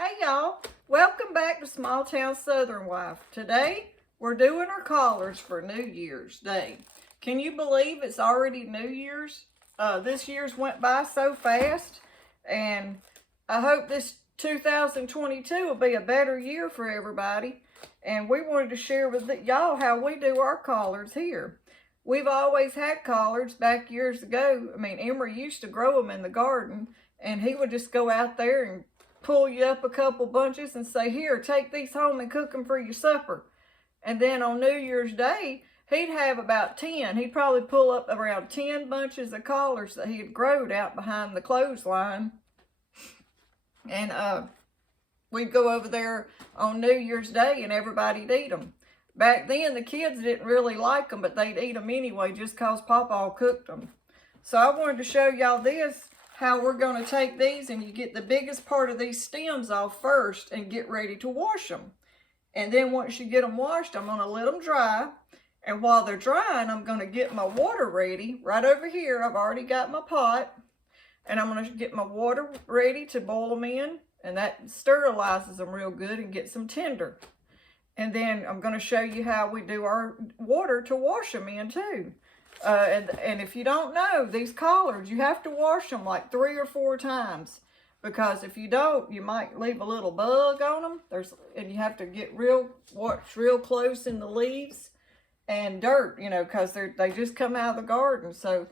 Hey y'all, welcome back to Small Town Southern Wife. Today we're doing our collards for New Year's Day. Can you believe it's already New Year's? This year's went by so fast, and I hope this 2022 will be a better year for everybody. And we wanted to share with y'all how we do our collards here. We've always had collards back years ago. I mean, Emery used to grow them in the garden, and he would just go out there and pull you up a couple bunches and say, here, take these home and cook them for your supper. And then on New Year's Day, he'd have about 10. He'd probably pull up around 10 bunches of collards that he'd growed out behind the clothesline. And we'd go over there on New Year's Day and everybody'd eat them. Back then, the kids didn't really like them, but they'd eat them anyway just because Papa cooked them. So I wanted to show y'all this, how we're going to take these, and you get the biggest part of these stems off first and get ready to wash them. And then once you get them washed, I'm going to let them dry. And while they're drying, I'm going to get my water ready. Right over here, I've already got my pot. And I'm going to get my water ready to boil them in. And that sterilizes them real good and gets them tender. And then I'm going to show you how we do our water to wash them in too. And if you don't know, these collards, you have to wash them like 3 or 4 times. Because if you don't, you might leave a little bug on them. And you have to get watch real close in the leaves and dirt, you know, because they just come out of the garden. So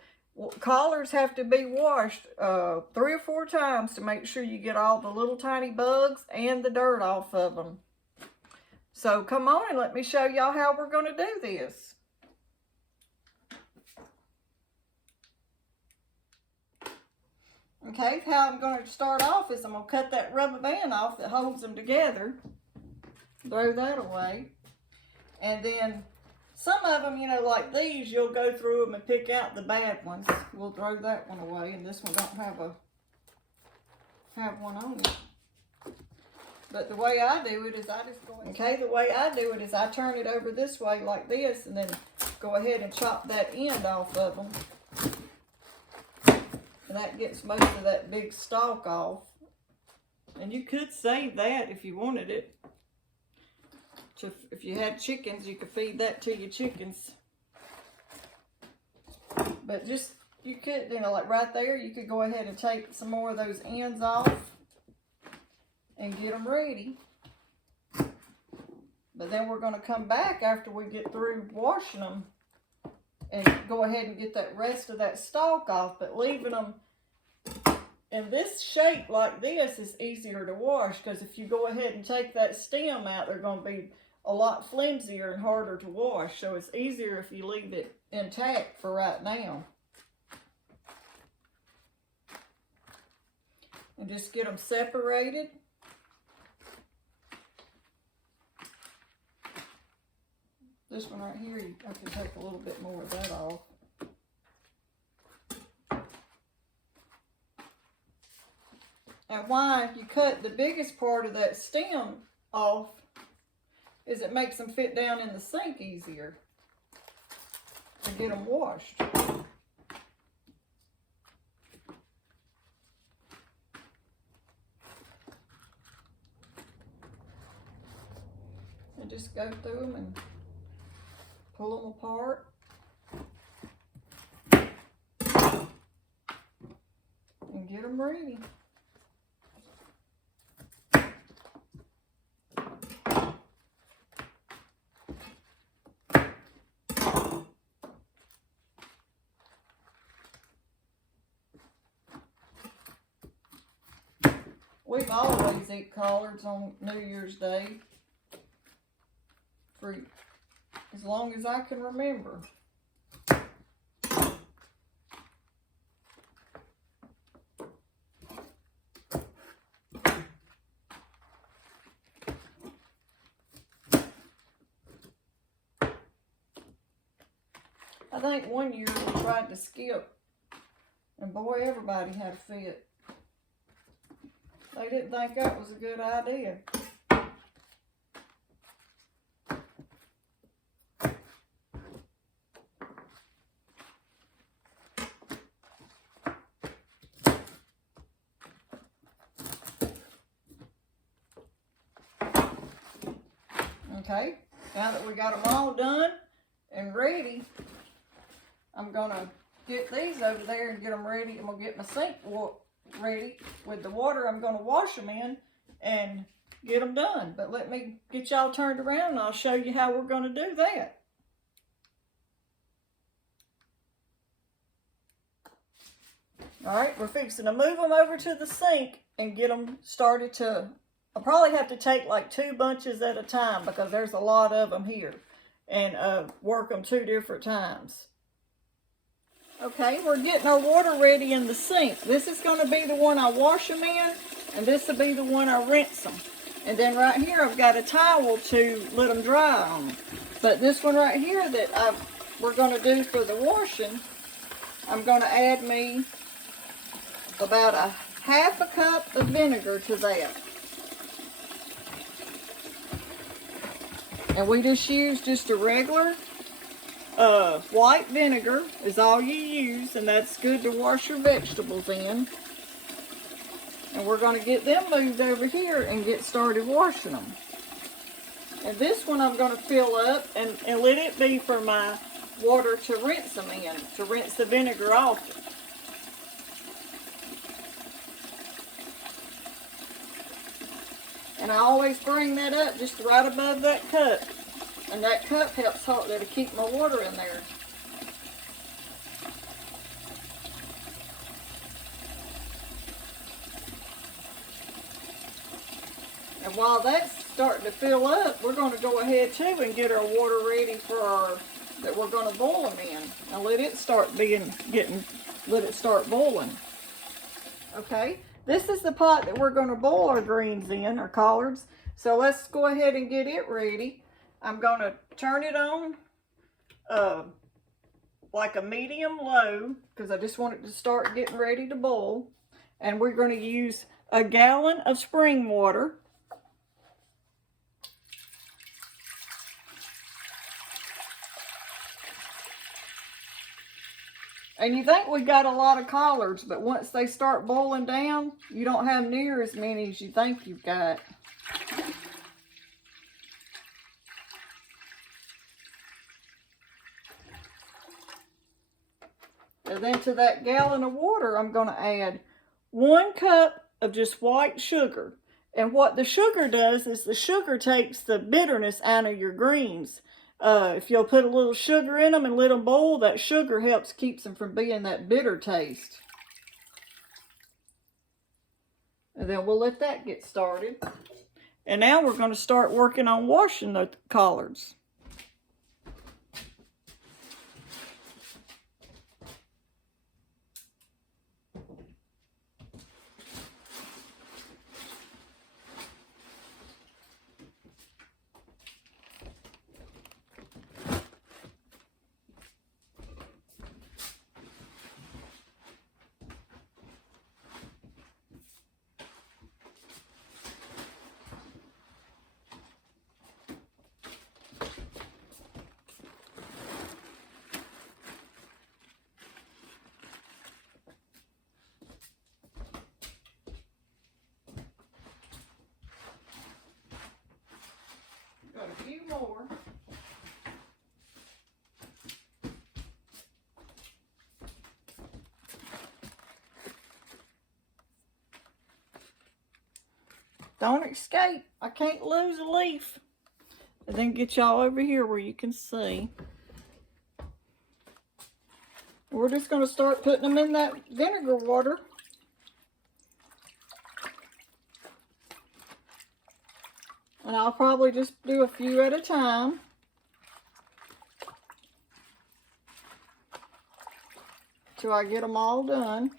collards have to be washed 3 or 4 times to make sure you get all the little tiny bugs and the dirt off of them. So come on and let me show y'all how we're going to do this. Okay, how I'm going to start off is I'm going to cut that rubber band off that holds them together. Throw that away. And then some of them, you know, like these, you'll go through them and pick out the bad ones. We'll throw that one away, and this one don't have one on it. But the way I do it is I just go ahead. Okay, the way I do it is I turn it over this way like this, and then go ahead and chop that end off of them. And that gets most of that big stalk off. And you could save that if you wanted it. If you had chickens, you could feed that to your chickens. But just, you could, you know, like right there, you could go ahead and take some more of those ends off and get them ready. But then we're going to come back after we get through washing them and go ahead and get that rest of that stalk off. But leaving them in this shape like this is easier to wash, because if you go ahead and take that stem out, they're going to be a lot flimsier and harder to wash. So it's easier if you leave it intact for right now. And just get them separated. This one right here, I can take a little bit more of that off. And why you cut the biggest part of that stem off is it makes them fit down in the sink easier to get them washed. And just go through them and pull them apart. And get them ready. We've always eat collards on New Year's Day for as long as I can remember. I think one year we tried to skip, and boy, everybody had a fit. They didn't think that was a good idea. Okay, now that we got them all done and ready, I'm gonna get these over there and get them ready. I'm gonna get my sink ready with the water I'm gonna wash them in and get them done. But let me get y'all turned around and I'll show you how we're gonna do that. All right, we're fixing to move them over to the sink and get them started to, I'll probably have to take like 2 bunches at a time because there's a lot of them here, and work them 2 different times. Okay, we're getting our water ready in the sink. This is going to be the one I wash them in, and this will be the one I rinse them. And then right here I've got a towel to let them dry on. But this one right here that we're going to do for the washing, I'm going to add me about a half a cup of vinegar to that. And we just use just a regular white vinegar is all you use, and that's good to wash your vegetables in. And we're going to get them moved over here and get started washing them. And this one I'm going to fill up and let it be for my water to rinse them in, to rinse the vinegar off. And I always bring that up just right above that cup. And that cup helps to keep my water in there. And while that's starting to fill up, we're going to go ahead too and get our water ready for that we're going to boil them in. And let it start boiling. Okay. This is the pot that we're going to boil our greens in, our collards. So let's go ahead and get it ready. I'm going to turn it on like a medium low because I just want it to start getting ready to boil. And we're going to use a gallon of spring water. And you think we got a lot of collards, but once they start boiling down, you don't have near as many as you think you've got. And then to that gallon of water, I'm going to add 1 cup of just white sugar. And what the sugar does is the sugar takes the bitterness out of your greens. If you'll put a little sugar in them and let them boil, that sugar keeps them from being that bitter taste. And then we'll let that get started. And now we're going to start working on washing the collards. Got a few more. Don't escape. I can't lose a leaf. And then get y'all over here where you can see. We're just going to start putting them in that vinegar water. And I'll probably just do a few at a time. Till I get them all done.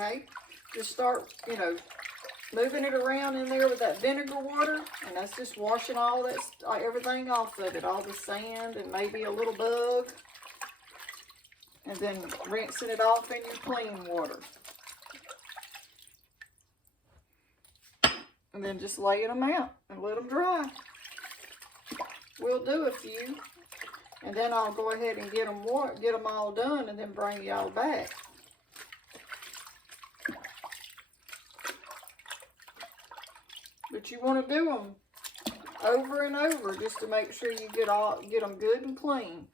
Okay, just start, you know, moving it around in there with that vinegar water, and that's just washing all that, everything off of it, all the sand and maybe a little bug, and then rinsing it off in your clean water. And then just laying them out and let them dry. We'll do a few, and then I'll go ahead and get them all done, and then bring y'all back. But you want to do them over and over just to make sure you get them good and clean.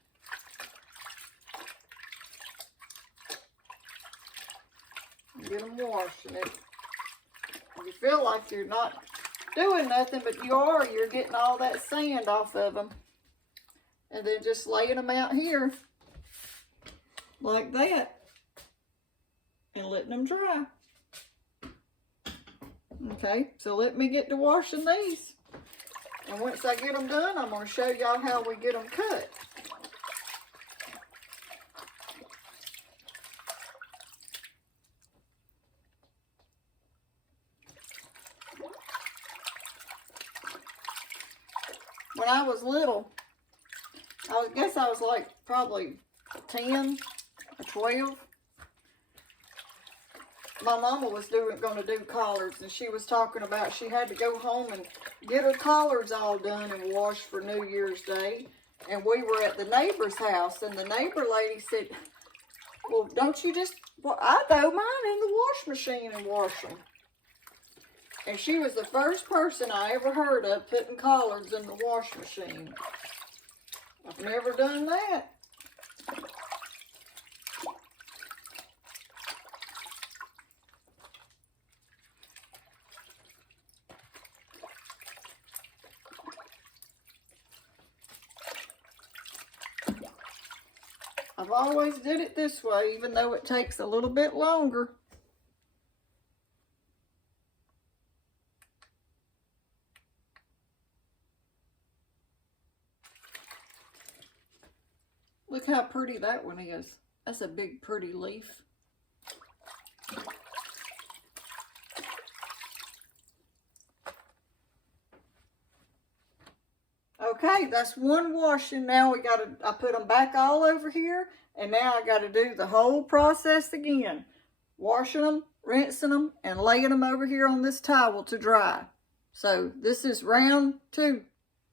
Get them washed, and if you feel like you're not doing nothing, but you're getting all that sand off of them, and then just laying them out here like that and letting them dry. Okay, so let me get to washing these, and once I get them done, I'm going to show y'all how we get them cut. When I was little, I guess I was like probably 10 or 12. My mama was going to do collards, and she was talking about she had to go home and get her collards all done and washed for New Year's Day. And we were at the neighbor's house, and the neighbor lady said, well, don't you just, well, I throw mine in the wash machine and wash them. And she was the first person I ever heard of putting collards in the wash machine. I've never done that. I've always did it this way, even though it takes a little bit longer. Look how pretty that one is. That's a big, pretty leaf. Okay, that's one washing. Now I put them back all over here, and now I got to do the whole process again. Washing them, rinsing them, and laying them over here on this towel to dry. So this is round 2,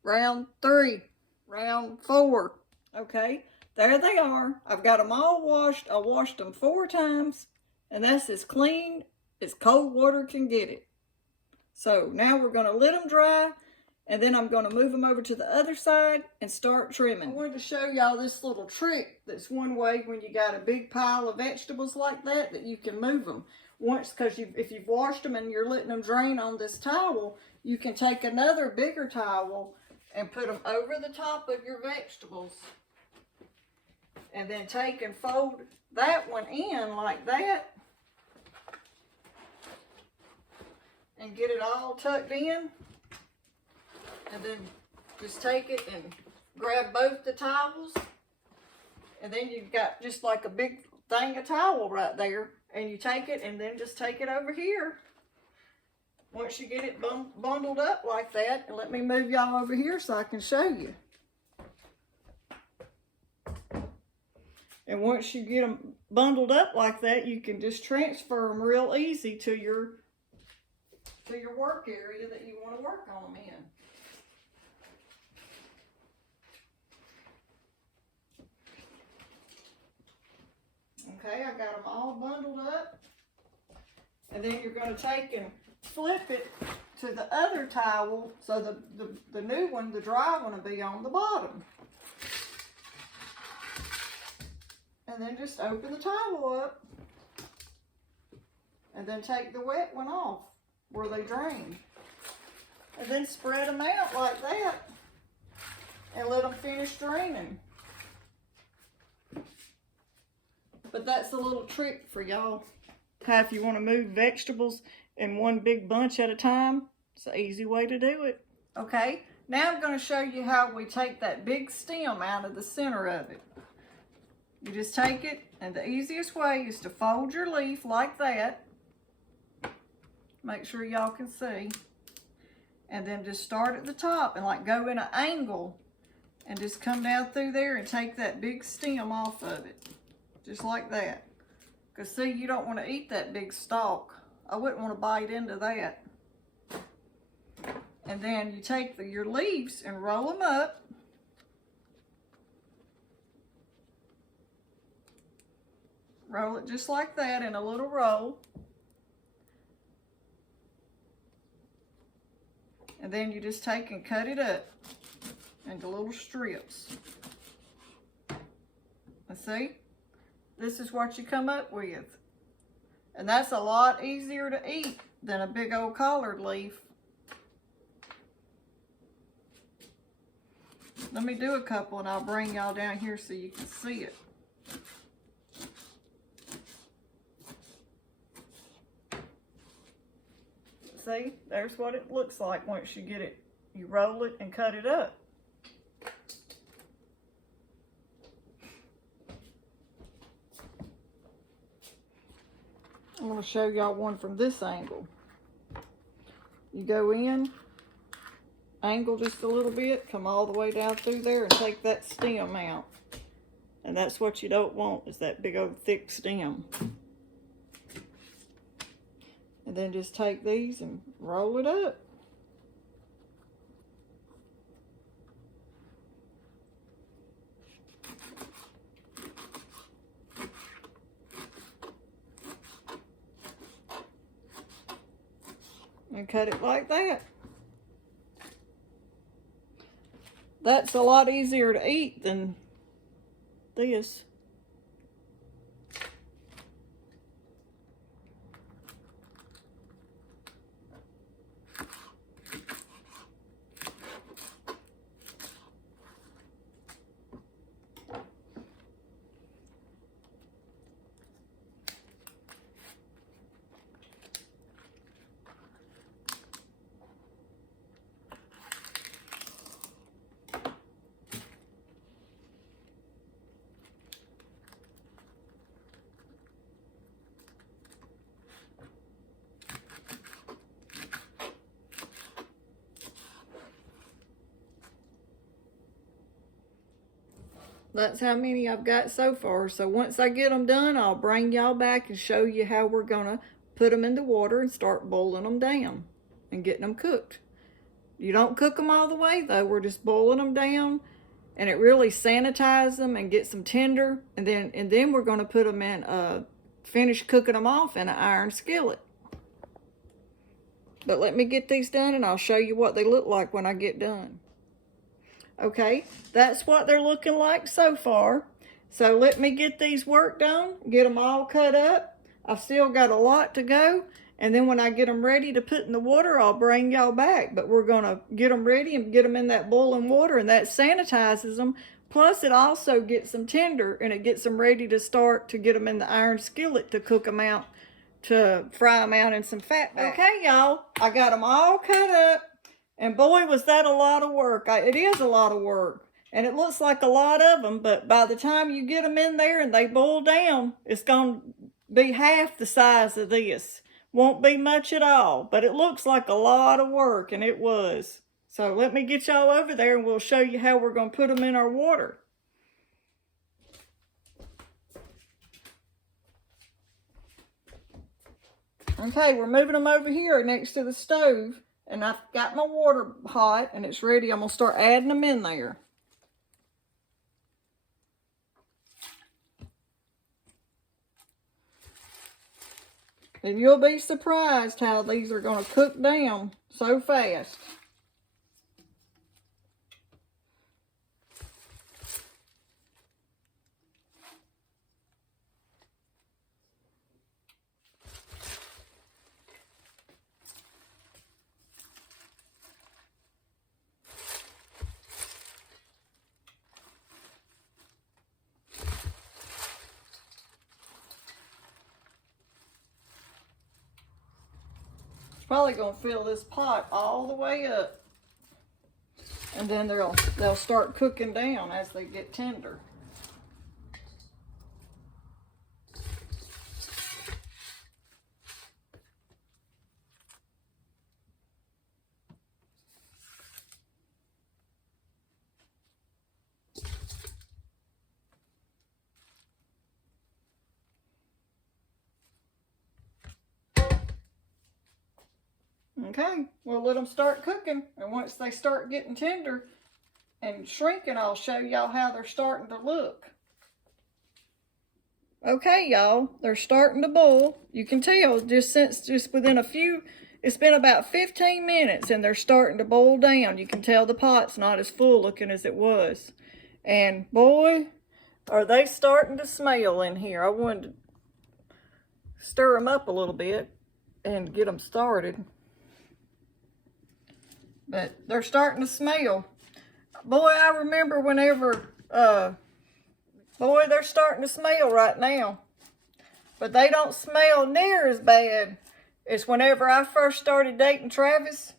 round 3, round 4. Okay, there they are. I've got them all washed. I washed them 4 times, and that's as clean as cold water can get it. So now we're going to let them dry, and then I'm going to move them over to the other side and start trimming. I wanted to show y'all this little trick. That's one way when you got a big pile of vegetables like that you can move them. Once, because if you've washed them and you're letting them drain on this towel, you can take another bigger towel and put them over the top of your vegetables. And then take and fold that one in like that. And get it all tucked in. And then just take it and grab both the towels. And then you've got just like a big thing of towel right there. And you take it and then just take it over here. Once you get it bundled up like that, and let me move y'all over here so I can show you. And once you get them bundled up like that, you can just transfer them real easy to your work area that you want to work on them in. Okay, I got them all bundled up. And then you're going to take and flip it to the other towel, so the new one, the dry one, will be on the bottom. And then just open the towel up. And then take the wet one off where they drain. And then spread them out like that. And let them finish draining. But that's a little trick for y'all. How if you want to move vegetables in one big bunch at a time, it's an easy way to do it. Okay, now I'm going to show you how we take that big stem out of the center of it. You just take it, and the easiest way is to fold your leaf like that. Make sure y'all can see. And then just start at the top and like go in an angle and just come down through there and take that big stem off of it. Just like that. Because see, you don't want to eat that big stalk. I wouldn't want to bite into that. And then you take your leaves and roll them up. Roll it just like that in a little roll. And then you just take and cut it up into little strips. And see, this is what you come up with. And that's a lot easier to eat than a big old collard leaf. Let me do a couple and I'll bring y'all down here so you can see it. See, there's what it looks like once you get it. You roll it and cut it up. I'm going to show y'all one from this angle. You go in, angle just a little bit, come all the way down through there and take that stem out. And that's what you don't want, is that big old thick stem. And then just take these and roll it up. And cut it like that. That's a lot easier to eat than this. That's how many I've got so far. So once I get them done, I'll bring y'all back and show you how we're gonna put them in the water and start boiling them down and getting them cooked. You don't cook them all the way though. We're just boiling them down, and it really sanitizes them and gets them tender. And then we're gonna put them in, finish cooking them off in an iron skillet. But let me get these done and I'll show you what they look like when I get done. Okay, that's what they're looking like so far. So let me get these worked on, get them all cut up. I've still got a lot to go. And then when I get them ready to put in the water, I'll bring y'all back. But we're going to get them ready and get them in that boiling water, and that sanitizes them. Plus, it also gets them tender, and it gets them ready to start to get them in the iron skillet to cook them out, to fry them out in some fatback. Okay, y'all, I got them all cut up. And boy, was that a lot of work. It is a lot of work. And it looks like a lot of them, but by the time you get them in there and they boil down, it's going to be half the size of this. Won't be much at all, but it looks like a lot of work, and it was. So let me get y'all over there and we'll show you how we're going to put them in our water. Okay, we're moving them over here next to the stove. And I've got my water hot and it's ready. I'm going to start adding them in there. And you'll be surprised how these are going to cook down so fast. Probably gonna fill this pot all the way up, and then they'll start cooking down as they get tender. Okay, we'll let them start cooking, and once they start getting tender and shrinking, I'll show y'all how they're starting to look. Okay, y'all, they're starting to boil. You can tell just within a few, it's been about 15 minutes and they're starting to boil down. You can tell the pot's not as full looking as it was. And boy, are they starting to smell in here. I wanted to stir them up a little bit and get them started. But they're starting to smell. Boy, I remember whenever, boy, they're starting to smell right now. But they don't smell near as bad as whenever I first started dating Travis.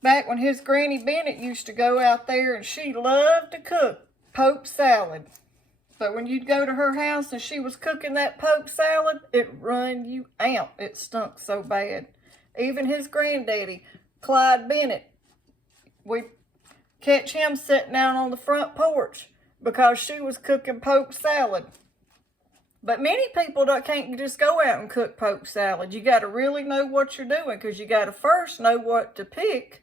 Back when his Granny Bennett used to go out there and she loved to cook poke salad. But when you'd go to her house and she was cooking that poke salad, it run you out. It stunk so bad. Even his granddaddy, Clyde Bennett, we catch him sitting down on the front porch because she was cooking poke salad. But many people can't just go out and cook poke salad. You got to really know what you're doing, because you got to first know what to pick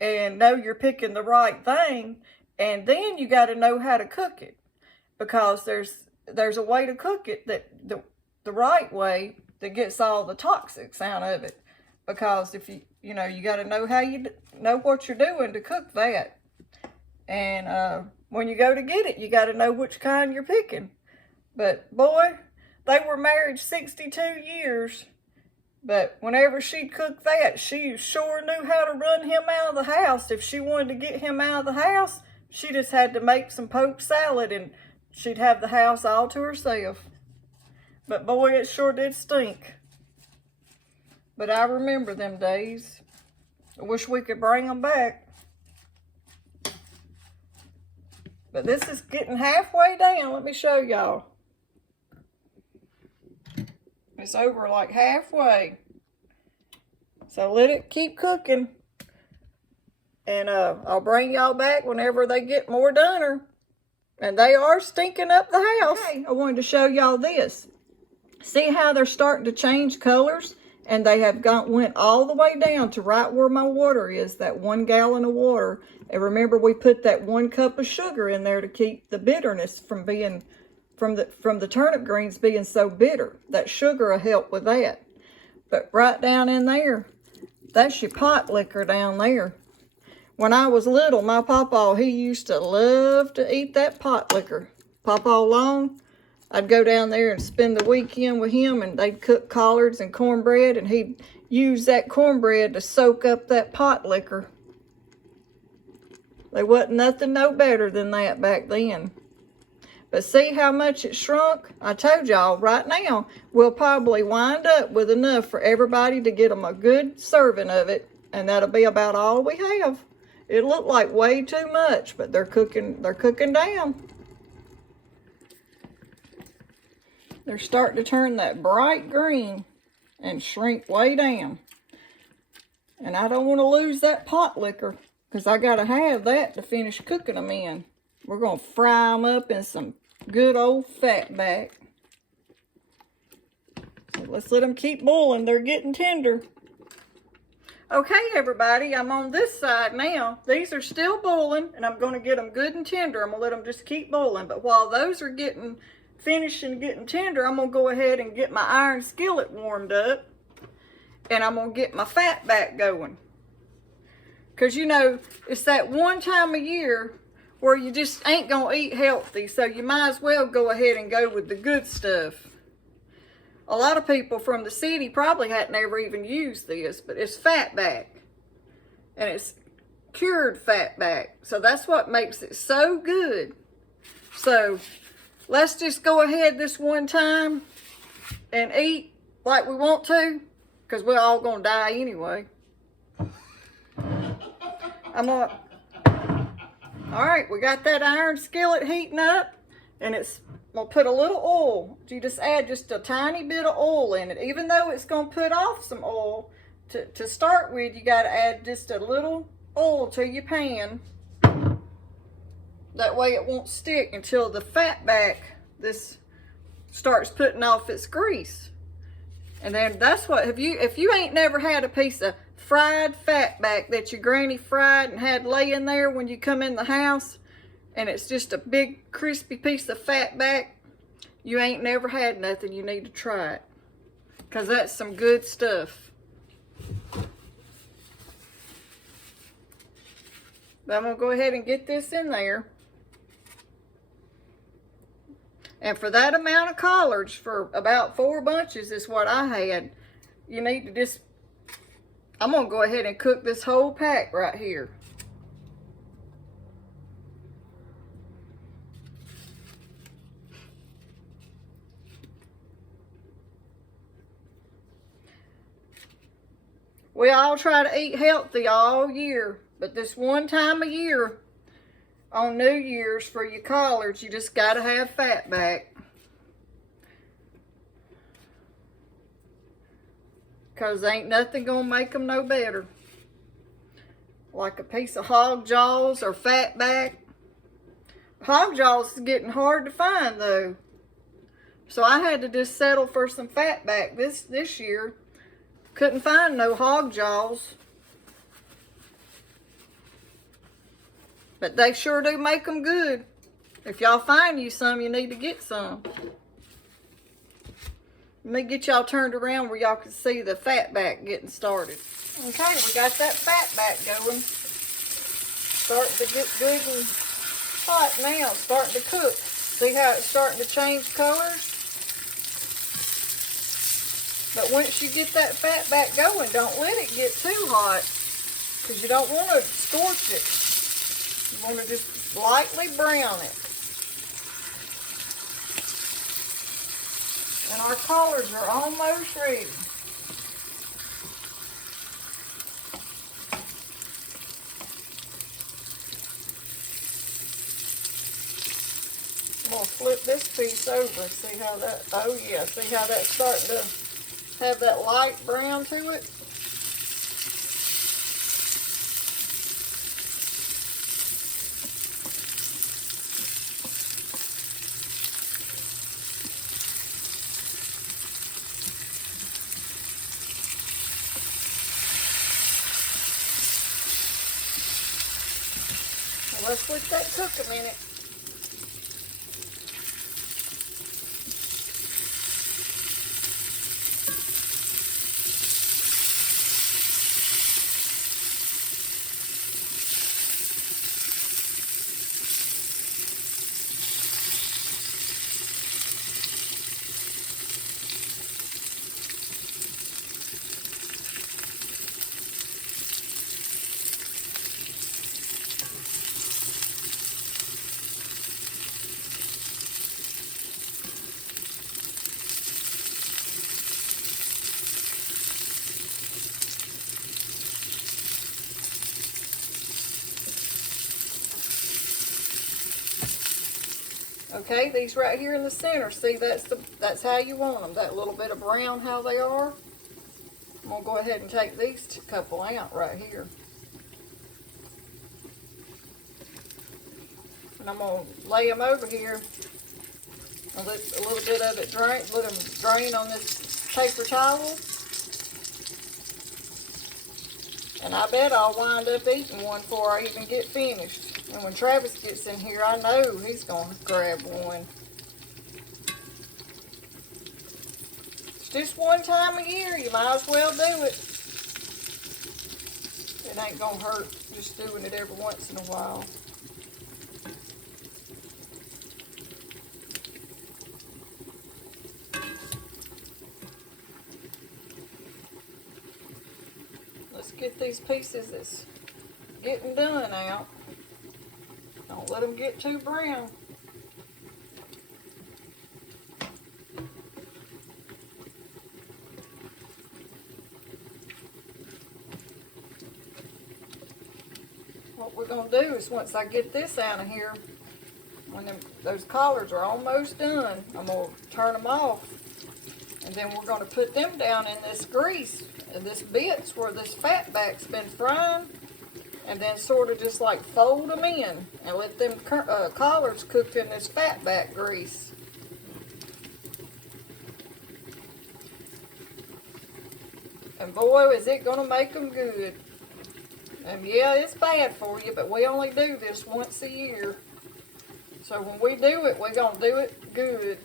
and know you're picking the right thing, and then you got to know how to cook it, because there's a way to cook it that the right way that gets all the toxics out of it. Because if you got to know how you know what you're doing to cook that. And when you go to get it, you got to know which kind you're picking. But boy, they were married 62 years. But whenever she'd cook that, she sure knew how to run him out of the house. If she wanted to get him out of the house, she just had to make some poke salad and she'd have the house all to herself. But boy, it sure did stink. But I remember them days. I wish we could bring them back. But this is getting halfway down. Let me show y'all. It's over like halfway. So let it keep cooking. And I'll bring y'all back whenever they get more doner. And they are stinking up the house. Okay, I wanted to show y'all this. See how they're starting to change colors? And they have went all the way down to right where my water is, that 1 gallon of water. And remember, we put that 1 cup of sugar in there to keep the bitterness from being, from the turnip greens being so bitter. That sugar will help with that. But right down in there, that's your pot liquor down there. When I was little, my papa, he used to love to eat that pot liquor. Papa Long, I'd go down there and spend the weekend with him, and they'd cook collards and cornbread, and he'd use that cornbread to soak up that pot liquor. There wasn't nothing no better than that back then. But see how much it shrunk? I told y'all, right now, we'll probably wind up with enough for everybody to get them a good serving of it, and that'll be about all we have. It looked like way too much, but they're cooking down. They're starting to turn that bright green and shrink way down. And I don't want to lose that pot liquor, because I got to have that to finish cooking them in. We're going to fry them up in some good old fatback. So let's let them keep boiling. They're getting tender. Okay, everybody, I'm on this side now. These are still boiling, and I'm going to get them good and tender. I'm going to let them just keep boiling. But while those are finishing getting tender, I'm going to go ahead and get my iron skillet warmed up. And I'm going to get my fatback going. Because, it's that one time a year where you just ain't going to eat healthy. So you might as well go ahead and go with the good stuff. A lot of people from the city probably hadn't ever even used this, but it's fatback. And it's cured fatback. So that's what makes it so good. So let's just go ahead this one time and eat like we want to, because we're all going to die anyway. All right, we got that iron skillet heating up, and I'm going to put a little oil. You just add just a tiny bit of oil in it. Even though it's going to put off some oil, to start with, you got to add just a little oil to your pan. That way it won't stick until the fatback, this starts putting off its grease. And then that's what, if you ain't never had a piece of fried fatback that your granny fried and had laying there when you come in the house, and it's just a big crispy piece of fatback, you ain't never had nothing. You need to try it, because that's some good stuff. But I'm going to go ahead and get this in there. And for that amount of collards, for about 4 bunches is what I had, you need to just, I'm going to go ahead and cook this whole pack right here. We all try to eat healthy all year, but this one time a year, on New Year's, for your collards, you just got to have fatback. Because ain't nothing going to make them no better. Like a piece of hog jaws or fatback. Hog jaws is getting hard to find though. So I had to just settle for some fatback this year. Couldn't find no hog jaws. But they sure do make them good. If y'all find you some, you need to get some. Let me get y'all turned around where y'all can see the fatback getting started. Okay, we got that fatback going. Starting to get good and hot now. Starting to cook. See how it's starting to change colors? But once you get that fatback going, don't let it get too hot, because you don't want to scorch it. You want to just lightly brown it. And our collards are almost ready. I'm going to flip this piece over and see how that, oh yeah, see how that's starting to have that light brown to it? Well, let's let that cook a minute. Okay, these right here in the center, see, that's how you want them, that little bit of brown, how they are. I'm going to go ahead and take these couple out right here. And I'm going to lay them over here and let a little bit of it drain, let them drain on this paper towel. And I bet I'll wind up eating one before I even get finished. And when Travis gets in here, I know he's going to grab one. It's just one time a year. You might as well do it. It ain't going to hurt just doing it every once in a while. Let's get these pieces that's getting done out. Don't let them get too brown. What we're going to do is, once I get this out of here, when those collards are almost done, I'm going to turn them off. And then we're going to put them down in this grease. And this bit's where this fatback's been frying. And then sort of just like fold them in and let them collards cook in this fatback grease. And boy, is it gonna make them good. And yeah, it's bad for you, but we only do this once a year. So when we do it, we're gonna do it good.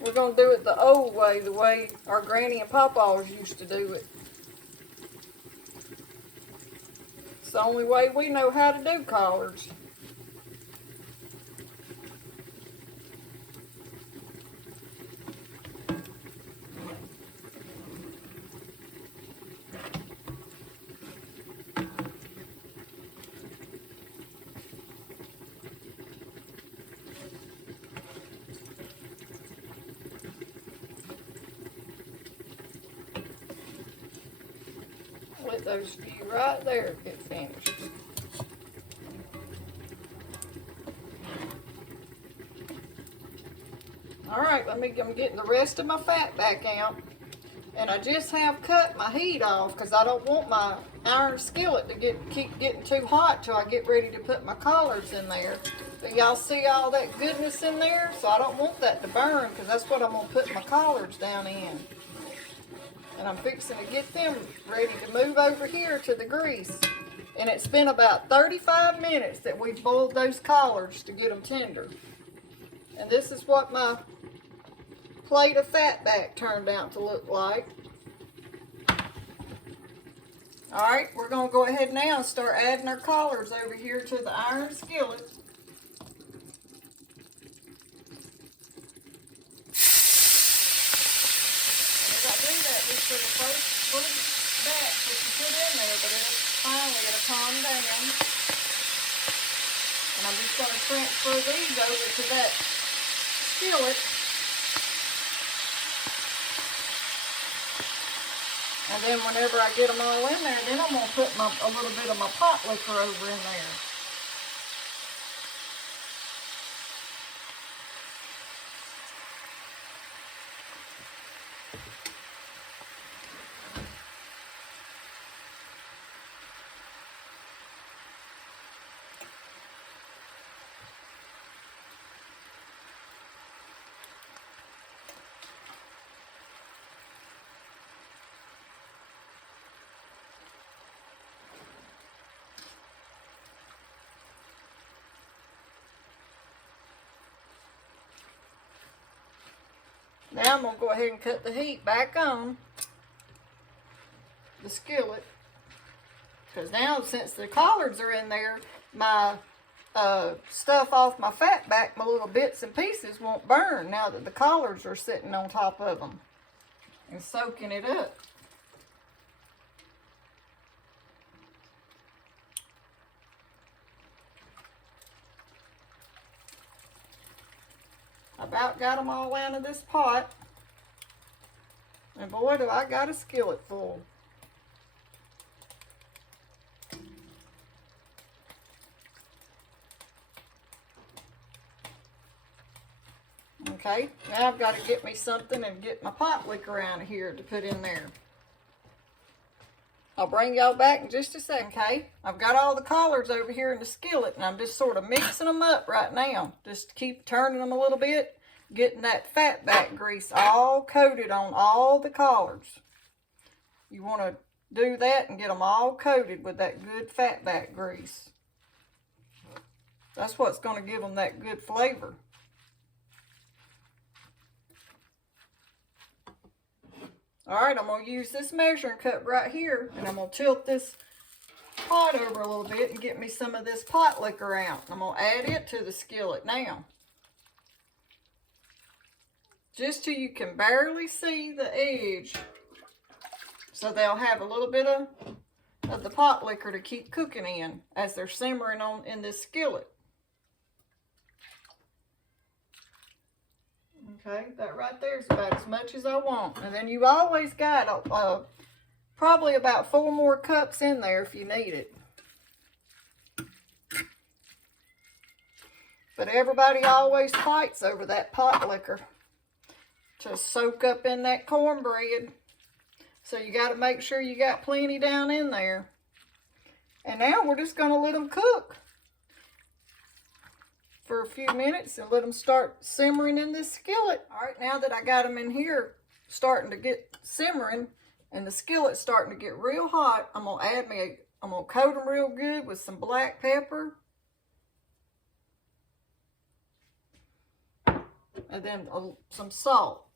We're gonna do it the old way, the way our granny and papas used to do it. It's the only way we know how to do collards. Let those few right there get finished. Alright, I'm getting the rest of my fat back out. And I just have cut my heat off because I don't want my iron skillet to keep getting too hot till I get ready to put my collards in there. But y'all see all that goodness in there? So I don't want that to burn because that's what I'm going to put my collards down in. And I'm fixing to get them ready to move over here to the grease. And it's been about 35 minutes that we boiled those collards to get them tender. And this is what my plate of fatback turned out to look like. Alright, we're going to go ahead now and start adding our collards over here to the iron skillet. Just for the first batch that you put in there, but it'll calm down. And I'm just going to transfer these over to that skillet. And then whenever I get them all in there, then I'm going to put a little bit of my pot liquor over in there. Now I'm going to go ahead and cut the heat back on the skillet. Because now, since the collards are in there, my stuff off my fat back, my little bits and pieces won't burn now that the collards are sitting on top of them and soaking it up. I about got them all out of this pot. And boy, do I got a skillet full. Okay, now I've got to get me something and get my pot liquor out of here to put in there. I'll bring y'all back in just a second, okay? I've got all the collards over here in the skillet, and I'm just sort of mixing them up right now. Just keep turning them a little bit, getting that fatback grease all coated on all the collards. You want to do that and get them all coated with that good fatback grease. That's what's going to give them that good flavor. Alright, I'm going to use this measuring cup right here, and I'm going to tilt this pot over a little bit and get me some of this pot liquor out. I'm going to add it to the skillet now. Just till you can barely see the edge. So they'll have a little bit of the pot liquor to keep cooking in as they're simmering on in this skillet. Okay, that right there is about as much as I want. And then you always got probably about 4 more cups in there if you need it. But everybody always fights over that pot liquor to soak up in that cornbread. So you got to make sure you got plenty down in there. And now we're just going to let them cook for a few minutes and let them start simmering in this skillet. All right, now that I got them in here starting to get simmering, And the skillet's starting to get real hot. I'm gonna coat them real good with some black pepper. And then some salt.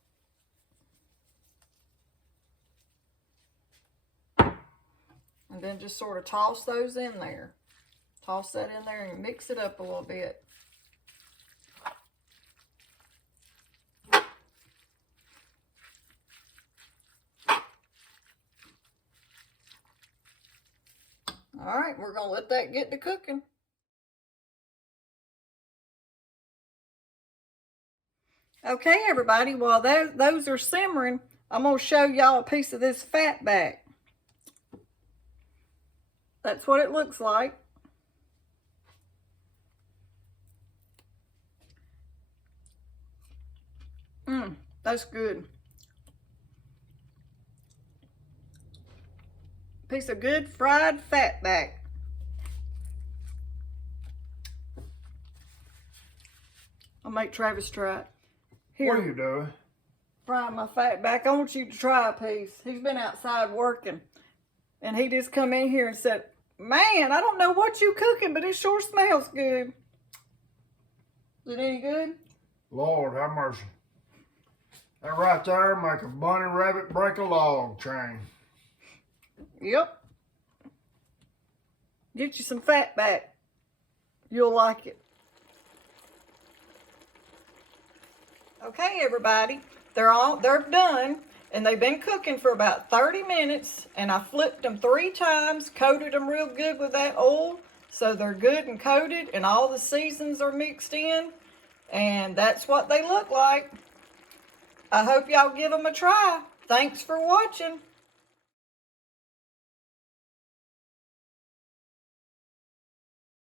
And then just sort of toss those in there. Toss that in there and mix it up a little bit. All right, we're going to let that get to cooking. Okay, everybody, while those are simmering, I'm going to show y'all a piece of this fatback. That's what it looks like. That's good. Piece of good fried fatback. I'll make Travis try it. Here. What are you doing? Frying my fatback. I want you to try a piece. He's been outside working. And he just come in here and said, man, I don't know what you cooking, but it sure smells good. Is it any good? Lord have mercy. That right there make a bunny rabbit break a log train. Yep. Get you some fatback. You'll like it. Okay, everybody. They're done. And they've been cooking for about 30 minutes. And I flipped them 3 times, coated them real good with that oil. So they're good and coated and all the seasons are mixed in. And that's what they look like. I hope y'all give them a try. Thanks for watching.